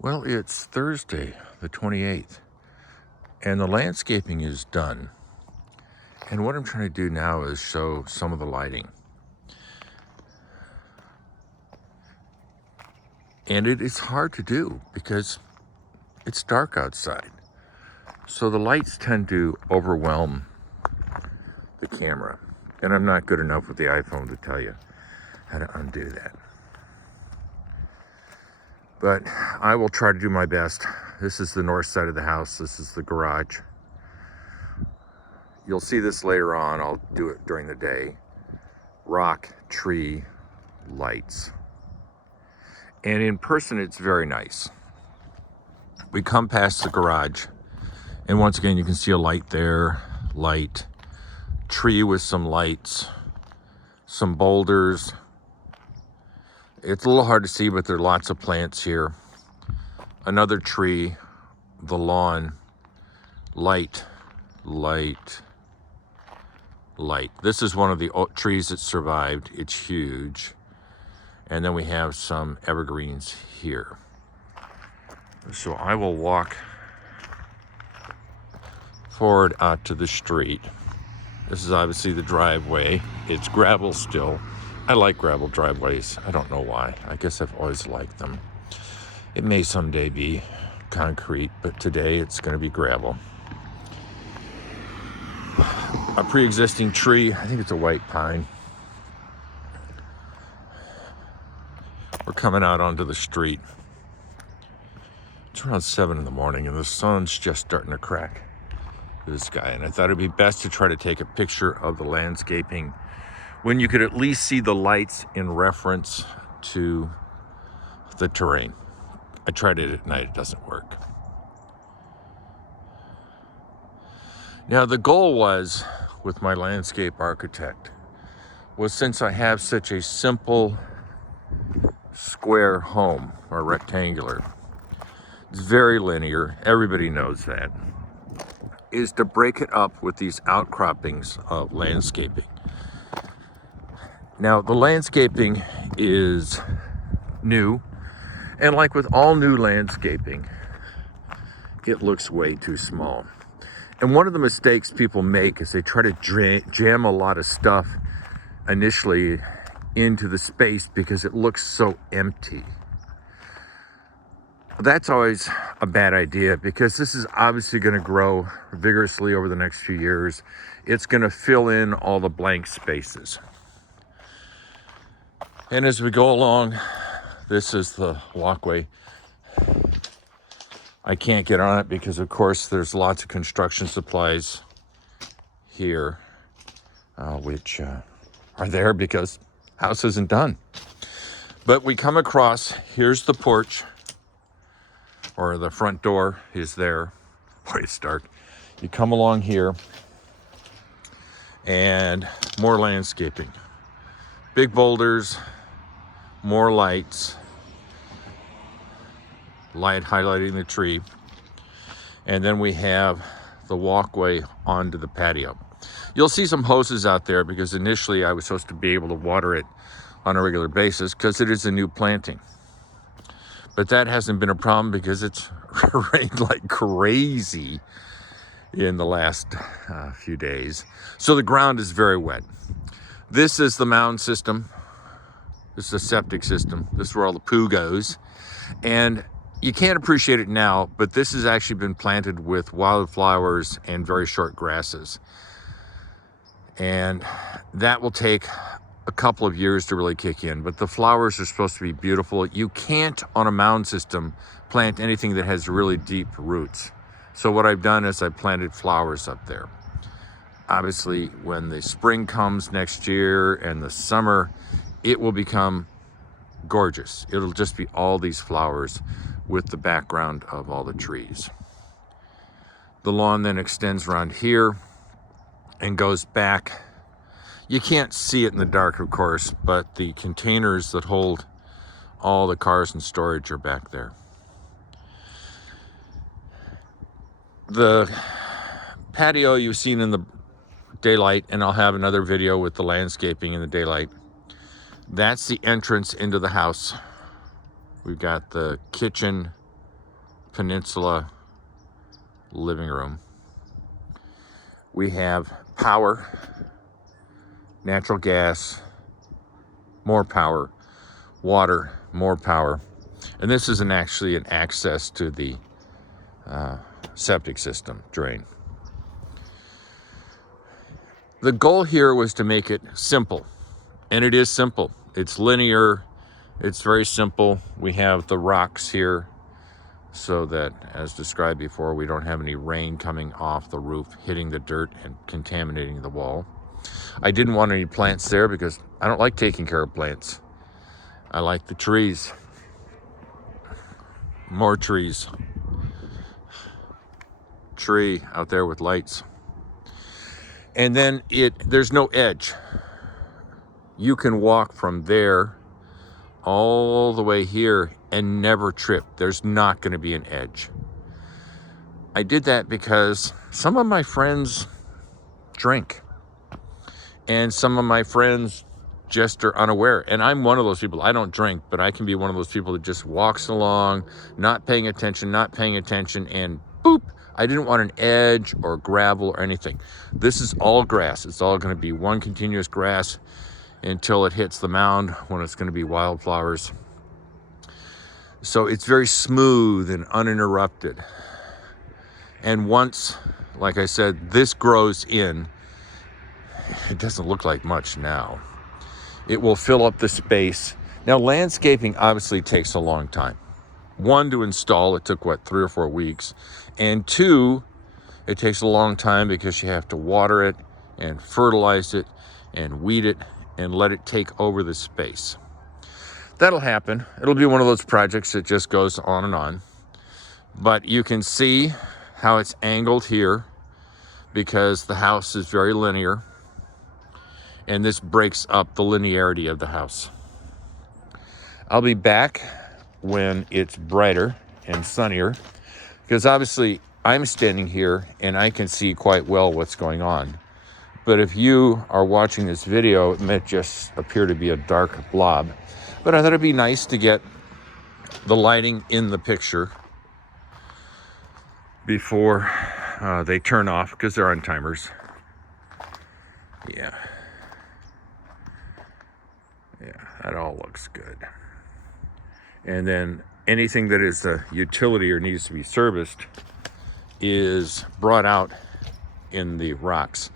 Well, it's Thursday, the 28th, and the landscaping is done. And what I'm trying to do now is show some of the lighting. And it is hard to do because it's dark outside. So the lights tend to overwhelm the camera. And I'm not good enough with the iPhone to tell you how to undo that. But I will try to do my best. This is the north side of the house. This is the garage. You'll see this later on. I'll do it during the day. Rock, tree, lights. And in person, it's very nice. We come past the garage, and once again, you can see a light there, light, tree with some lights, some boulders. It's a little hard to see, but there are lots of plants here. Another tree, the lawn, light, light, light. This is one of the trees that survived. It's huge. And then we have some evergreens here. So I will walk forward out to the street. This is obviously the driveway. It's gravel still. I like gravel driveways. I don't know why. I guess I've always liked them. It may someday be concrete, but today it's going to be gravel. A pre-existing tree, I think it's a white pine. We're coming out onto the street. It's around 7 in the morning and the sun's just starting to crack to the sky. And I thought it'd be best to try to take a picture of the landscaping when you could at least see the lights in reference to the terrain. I tried it at night, it doesn't work. Now the goal was, with my landscape architect, was since I have such a simple square home, or rectangular, it's very linear, everybody knows that, is to break it up with these outcroppings of landscaping. Now the landscaping is new, and like with all new landscaping, it looks way too small. And one of the mistakes people make is they try to jam a lot of stuff initially into the space because it looks so empty. That's always a bad idea because this is obviously going to grow vigorously over the next few years. It's going to fill in all the blank spaces. And as we go along, this is the walkway. I can't get on it because, of course, there's lots of construction supplies here, which are there because house isn't done. But we come across, here's the porch, or the front door is there. Boy, it's dark. You come along here, and more landscaping. Big boulders, more lights. Light highlighting the tree, and then we have the walkway onto the patio. You'll see some hoses out there because initially I was supposed to be able to water it on a regular basis because it is a new planting, but that hasn't been a problem because it's rained like crazy in the last few days, so the ground is very wet. This is the mound system. This is the septic system. This is where all the poo goes, and you can't appreciate it now, but this has actually been planted with wildflowers and very short grasses. And that will take a couple of years to really kick in, but the flowers are supposed to be beautiful. You can't, on a mound system, plant anything that has really deep roots. So what I've done is I planted flowers up there. Obviously, when the spring comes next year and the summer, it will become gorgeous. It'll just be all these flowers with the background of all the trees. The lawn then extends around here and goes back. You can't see it in the dark, of course, but the containers that hold all the cars in storage are back there. The patio you've seen in the daylight, and I'll have another video with the landscaping in the daylight. That's the entrance into the house. We've got the kitchen peninsula living room. We have power, natural gas, more power, water, more power. And this isn't actually an access to the septic system drain. The goal here was to make it simple, and it is simple. It's linear, it's very simple. We have the rocks here so that, as described before, we don't have any rain coming off the roof, hitting the dirt and contaminating the wall. I didn't want any plants there because I don't like taking care of plants. I like the trees. More trees. Tree out there with lights. And then there's no edge. You can walk from there all the way here and never trip. There's not going to be an edge. I did that because some of my friends drink, and some of my friends just are unaware. And I'm one of those people. I don't drink, but I can be one of those people that just walks along, not paying attention, and boop. I didn't want an edge or gravel or anything. This is all grass. It's all going to be one continuous grass until it hits the mound, when it's going to be wildflowers. So it's very smooth and uninterrupted. And once, like I said, this grows in, it doesn't look like much now. It will fill up the space. Now, landscaping obviously takes a long time. One, to install, it took, 3 or 4 weeks. And 2, it takes a long time because you have to water it and fertilize it and weed it and let it take over the space. That'll happen. It'll be one of those projects that just goes on and on. But you can see how it's angled here because the house is very linear. And this breaks up the linearity of the house. I'll be back when it's brighter and sunnier, because obviously I'm standing here and I can see quite well what's going on. But if you are watching this video, it may just appear to be a dark blob. But I thought it'd be nice to get the lighting in the picture before they turn off, because they're on timers. Yeah, that all looks good. And then anything that is a utility or needs to be serviced is brought out in the rocks,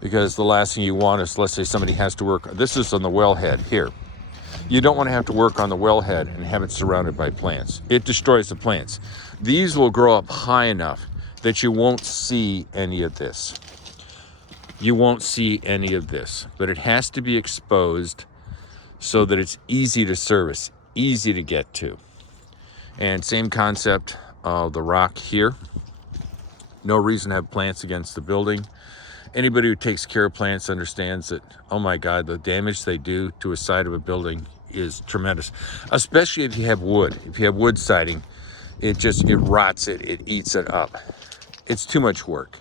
because the last thing you want is, let's say somebody has to work, this is on the wellhead here. You don't want to have to work on the wellhead and have it surrounded by plants. It destroys the plants. These will grow up high enough that you won't see any of this. You won't see any of this, but it has to be exposed so that it's easy to service, easy to get to. And same concept of the rock here. No reason to have plants against the building. Anybody who takes care of plants understands that, oh my God, the damage they do to a side of a building is tremendous. Especially if you have wood. If you have wood siding, it rots it, it eats it up. It's too much work.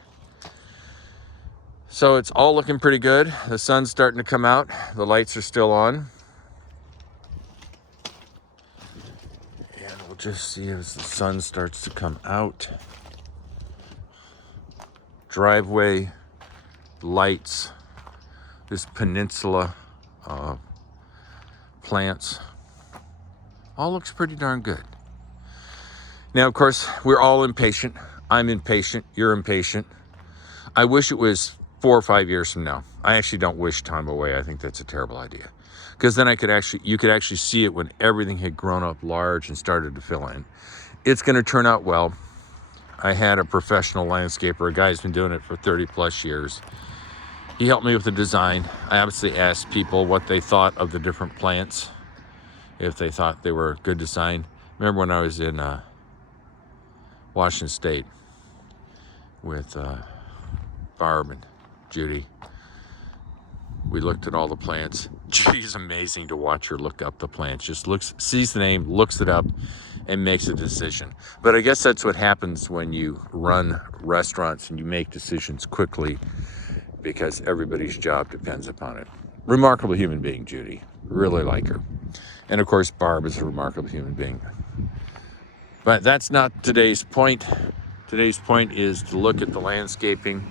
So it's all looking pretty good. The sun's starting to come out. The lights are still on. We'll just see as the sun starts to come out. Driveway, lights, this peninsula, plants, all looks pretty darn good. Now, of course, we're all impatient. I'm impatient, you're impatient. I wish it was 4 or 5 years from now. I actually don't wish time away. I think that's a terrible idea. Because then you could actually see it when everything had grown up large and started to fill in. It's going to turn out well. I had a professional landscaper, a guy who's been doing it for 30 plus years. He helped me with the design. I obviously asked people what they thought of the different plants, if they thought they were good design. Remember when I was in Washington State with Barb and Judy, we looked at all the plants. She's amazing to watch her look up the plants. Just sees the name, looks it up, and makes a decision. But I guess that's what happens when you run restaurants and you make decisions quickly, because everybody's job depends upon it. Remarkable human being, Judy. Really like her. And of course, Barb is a remarkable human being. But that's not today's point. Today's point is to look at the landscaping.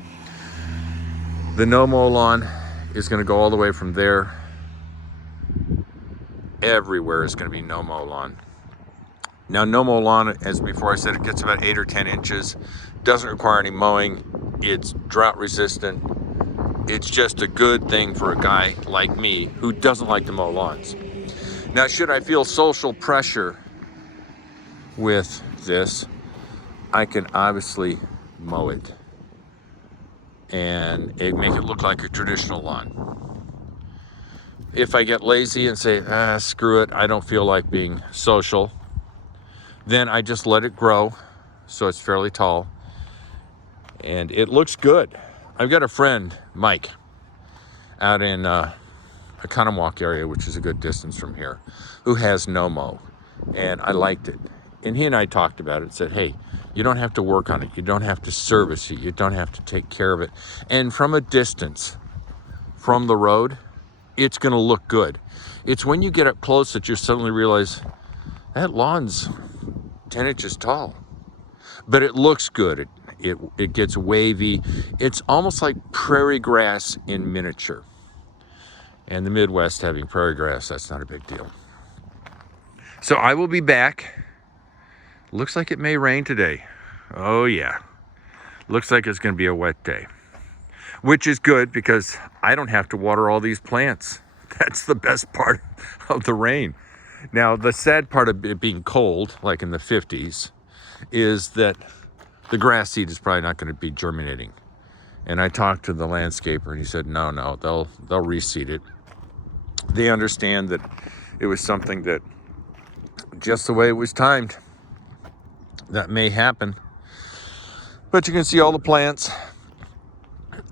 The no-mow lawn is going to go all the way from there. Everywhere is going to be no-mow lawn. Now, no-mow lawn, as before I said, it gets about 8 or 10 inches. Doesn't require any mowing. It's drought resistant. It's just a good thing for a guy like me who doesn't like to mow lawns. Now, should I feel social pressure with this, I can obviously mow it and make it look like a traditional lawn. If I get lazy and say, screw it, I don't feel like being social, then I just let it grow so it's fairly tall and it looks good. I've got a friend, Mike, out in Economwalk area, which is a good distance from here, who has no-mow, and I liked it. And he and I talked about it, said, hey, you don't have to work on it. You don't have to service it. You don't have to take care of it. And from a distance, from the road, it's going to look good. It's when you get up close that you suddenly realize that lawn's 10 inches tall, but it looks good. It gets wavy. It's almost like prairie grass in miniature. And the Midwest having prairie grass, that's not a big deal. So I will be back. Looks like it may rain today. Oh yeah. Looks like it's going to be a wet day, which is good because I don't have to water all these plants. That's the best part of the rain. Now, the sad part of it being cold, like in the 50s, is that the grass seed is probably not going to be germinating. And I talked to the landscaper and he said, no, they'll reseed it. They understand that it was something that just the way it was timed, that may happen. But you can see all the plants.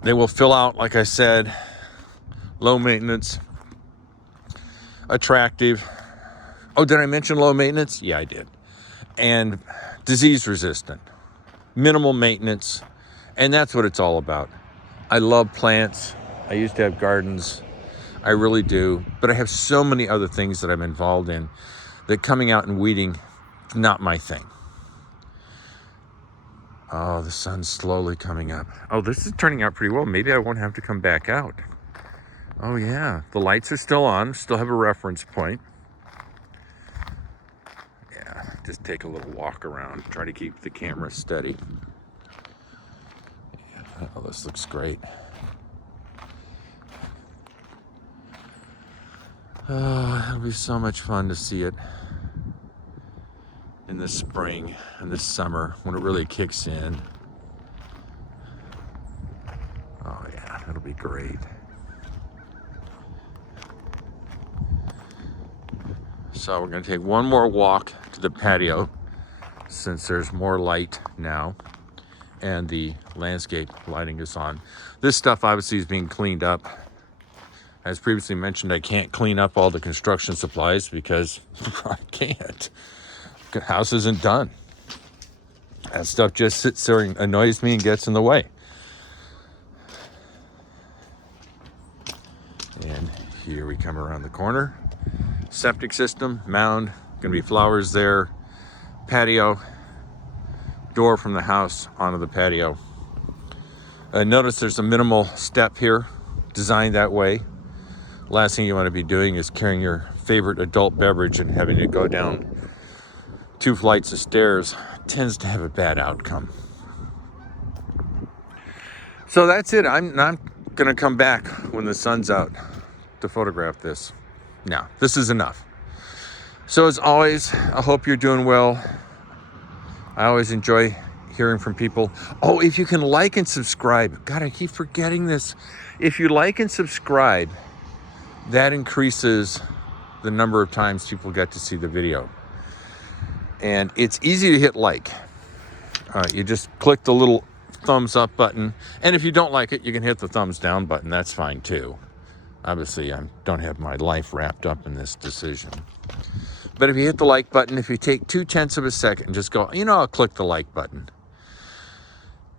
They will fill out, like I said, low maintenance, attractive. Oh, did I mention low maintenance? Yeah, I did. And disease resistant, minimal maintenance. And that's what it's all about. I love plants. I used to have gardens. I really do. But I have so many other things that I'm involved in that coming out and weeding is not my thing. Oh, the sun's slowly coming up. Oh, this is turning out pretty well. Maybe I won't have to come back out. Oh yeah, the lights are still on. Still have a reference point. Yeah, just take a little walk around. Try to keep the camera steady. Yeah, oh, this looks great. Oh, it'll be so much fun to see it in the spring and the summer when it really kicks in. Oh yeah, it'll be great. So we're going to take one more walk to the patio since there's more light now and the landscape lighting is on. This stuff obviously is being cleaned up. As previously mentioned, I can't clean up all the construction supplies because I can't. The house isn't done. That stuff just sits there and annoys me and gets in the way. And here we come around the corner. Septic system, mound, gonna be flowers there, patio, door from the house onto the patio. Notice there's a minimal step here, designed that way. Last thing you want to be doing is carrying your favorite adult beverage and having to go down 2 flights of stairs. Tends to have a bad outcome. So that's it. I'm not gonna come back when the sun's out to photograph this. No, this is enough. So as always, I hope you're doing well. I always enjoy hearing from people. Oh, if you can like and subscribe. God, I keep forgetting this. If you like and subscribe, that increases the number of times people get to see the video. And it's easy to hit like. You just click the little thumbs up button. And if you don't like it, you can hit the thumbs down button. That's fine too. Obviously, I don't have my life wrapped up in this decision. But if you hit the like button, if you take 0.2 of a second and just go, I'll click the like button.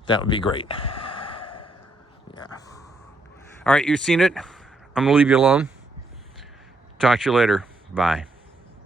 That would be great. Yeah. All right, you've seen it. I'm going to leave you alone. Talk to you later. Bye.